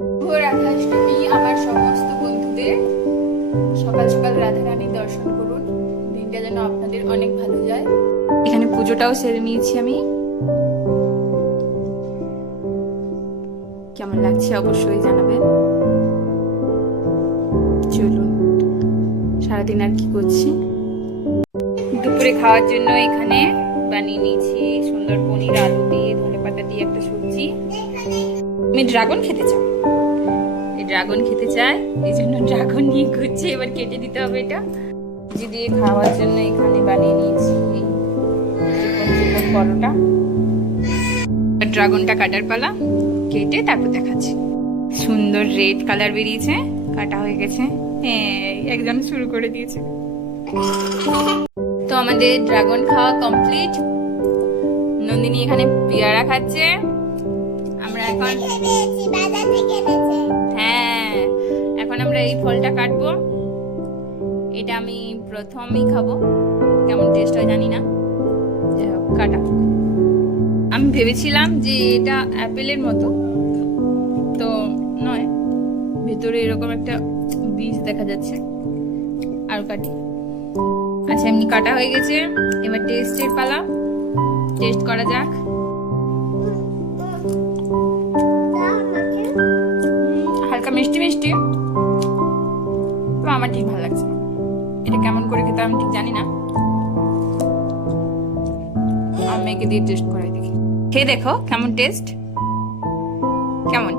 শুভ রাধাষ্টমী আমার সমস্ত বন্ধুদের। সকাল সকাল রাধারানীর দর্শন করুন, দিনটা যেন আপনাদের অনেক ভালো যায়। এখানে পুজোটাও সেরে নিয়েছি আমি। কেমন লাগছে অবশ্যই জানাবেন। চলুন, সারাদিন আর কি করছি। দুপুরে খাওয়ার জন্য এখানে বানিয়ে নিয়েছি সুন্দর পনির, আলু দিয়ে, ধনেপাতা দিয়ে একটা সবজি। আমি ড্রাগন খেতে চাই, এই ড্রাগন খেতে চাই, এই জন্য ড্রাগন নিয়ে ঘুরছে। এবার কেটে দিতে হবে এটা। সবজি দিয়ে খাওয়ার জন্য এখানে বানিয়ে নিয়েছি চিকন চিকন পরোটা। ড্রাগনটা কাটার পালা, কেটে তারপর দেখাচ্ছি। সুন্দর রেড কালার বেরিয়েছে, কাটা হয়ে গেছে। হ্যাঁ, একজন শুরু করে দিয়েছে। তো আমাদের ড্রাগন খাওয়া কমপ্লিট। নন্দিনী এখানে পেয়ারা খাচ্ছে। আমরা এখন হ্যাঁ, এখন আমরা এই ফলটা কাটবো। এটা আমি প্রথমই খাবো, কেমন টেস্ট হয় জানি না। কাটা, আমি ভেবেছিলাম যে এটা অ্যাপেলের মতো, তো নয়, ভেতরে এরকম একটা বীজ দেখা যাচ্ছে। আর কাটি। আচ্ছা, এমনি কাটা হয়ে গেছে, এবার টেস্টের পালা। টেস্ট করা যাক। হালকা মিষ্টি মিষ্টি, তো আমার ঠিক ভালো লাগছে। এটা কেমন করে খেতে আমি ঠিক জানি না। আমি মেয়েকে দিয়ে টেস্ট করাই দেখি। খেয়ে দেখো কেমন টেস্ট, কেমন।